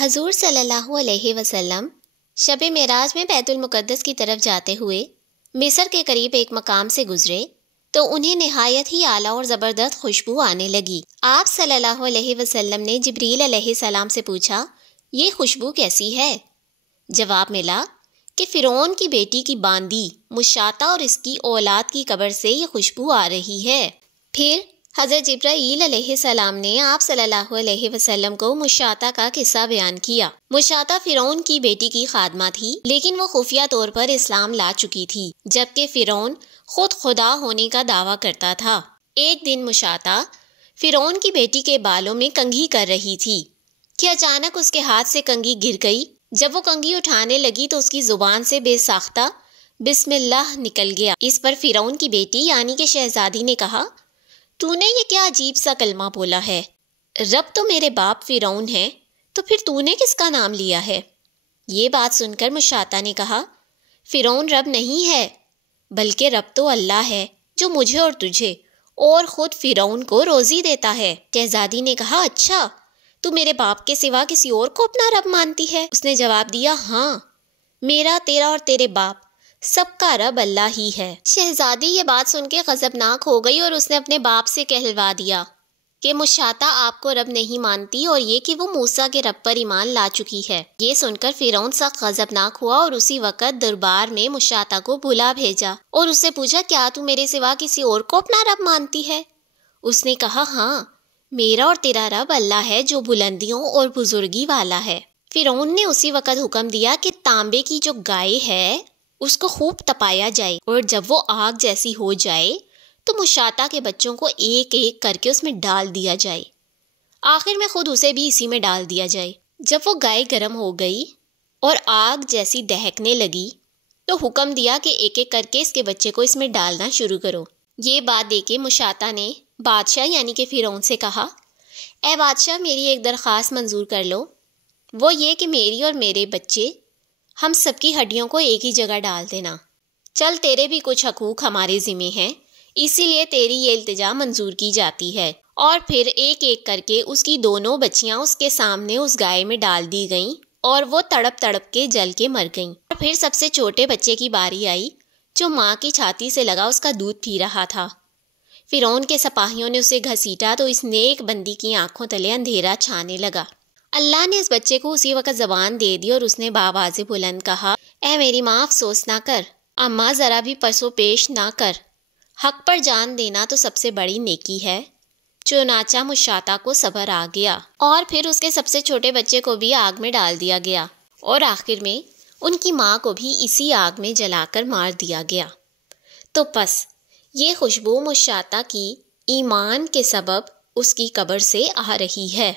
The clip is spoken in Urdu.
حضور صلی اللہ علیہ وسلم شب معراج میں بیت المقدس کی طرف جاتے ہوئے مصر کے قریب ایک مقام سے گزرے تو انہیں نہایت ہی اعلیٰ اور زبردست خوشبو آنے لگی۔ آپ صلی اللہ علیہ وسلم نے جبریل علیہ السلام سے پوچھا، یہ خوشبو کیسی ہے؟ جواب ملا کہ فرعون کی بیٹی کی باندی مشاطہ اور اس کی اولاد کی قبر سے یہ خوشبو آ رہی ہے۔ پھر حضرت جبرائیل علیہ السلام نے آپ صلی اللہ علیہ وسلم کو مشاطہ کا قصہ بیان کیا۔ مشاطہ فرعون کی بیٹی کی خادمہ تھی، لیکن وہ خفیہ طور پر اسلام لا چکی تھی، جبکہ فرعون خود خدا ہونے کا دعویٰ کرتا تھا۔ ایک دن مشاطہ فرعون کی بیٹی کے بالوں میں کنگھی کر رہی تھی کہ اچانک اس کے ہاتھ سے کنگھی گر گئی۔ جب وہ کنگھی اٹھانے لگی تو اس کی زبان سے بے ساختہ بسم اللہ نکل گیا۔ اس پر فرعون کی بیٹی یعنی کہ شہزادی نے کہا، تو نے یہ کیا عجیب سا کلمہ بولا ہے؟ رب تو میرے باپ فرعون ہے، تو پھر تو نے کس کا نام لیا ہے؟ یہ بات سن کر مشاطہ نے کہا، فرعون رب نہیں ہے، بلکہ رب تو اللہ ہے جو مجھے اور تجھے اور خود فرعون کو روزی دیتا ہے۔ شہزادی نے کہا، اچھا تو میرے باپ کے سوا کسی اور کو اپنا رب مانتی ہے؟ اس نے جواب دیا، ہاں، میرا، تیرا اور تیرے باپ سب کا رب اللہ ہی ہے۔ شہزادی یہ بات سن کے غضبناک ہو گئی اور اس نے اپنے باپ سے کہلوا دیا کہ مشاطہ آپ کو رب نہیں مانتی اور یہ کہ وہ موسیٰ کے رب پر ایمان لا چکی ہے۔ یہ سن کر فرعون سخت غضبناک ہوا اور اسی وقت دربار میں مشاطہ کو بلا بھیجا اور اس سے پوچھا، کیا تو میرے سوا کسی اور کو اپنا رب مانتی ہے؟ اس نے کہا، ہاں، میرا اور تیرا رب اللہ ہے جو بلندیوں اور بزرگی والا ہے۔ فرعون نے اسی وقت حکم دیا کہ تانبے کی جو گائے ہے اس کو خوب تپایا جائے، اور جب وہ آگ جیسی ہو جائے تو مشاطہ کے بچوں کو ایک ایک کر کے اس میں ڈال دیا جائے، آخر میں خود اسے بھی اسی میں ڈال دیا جائے۔ جب وہ گائے گرم ہو گئی اور آگ جیسی دہکنے لگی تو حکم دیا کہ ایک ایک کر کے اس کے بچے کو اس میں ڈالنا شروع کرو۔ یہ بات دیکھ کے مشاطہ نے بادشاہ یعنی کہ فرعون سے کہا، اے بادشاہ، میری ایک درخواست منظور کر لو، وہ یہ کہ میری اور میرے بچے ہم سب کی ہڈیوں کو ایک ہی جگہ ڈال دینا۔ چل، تیرے بھی کچھ حقوق ہمارے ذمہ ہیں، اسی لیے تیری یہ التجا منظور کی جاتی ہے۔ اور پھر ایک ایک کر کے اس کی دونوں بچیاں اس کے سامنے اس گائے میں ڈال دی گئیں اور وہ تڑپ تڑپ کے جل کے مر گئیں۔ اور پھر سب سے چھوٹے بچے کی باری آئی جو ماں کی چھاتی سے لگا اس کا دودھ پی رہا تھا۔ فرعون کے سپاہیوں نے اسے گھسیٹا تو اس نیک بندی کی آنکھوں تلے اندھیرا چھانے لگا۔ اللہ نے اس بچے کو اسی وقت زبان دے دی اور اس نے بآواز بلند کہا، اے میری ماں، افسوس نہ کر، اماں ذرا بھی پسو پیش نہ کر، حق پر جان دینا تو سب سے بڑی نیکی ہے۔ چنانچہ مشاطہ کو صبر آ گیا اور پھر اس کے سب سے چھوٹے بچے کو بھی آگ میں ڈال دیا گیا اور آخر میں ان کی ماں کو بھی اسی آگ میں جلا کر مار دیا گیا۔ تو پس یہ خوشبو مشاطہ کی ایمان کے سبب اس کی قبر سے آ رہی ہے۔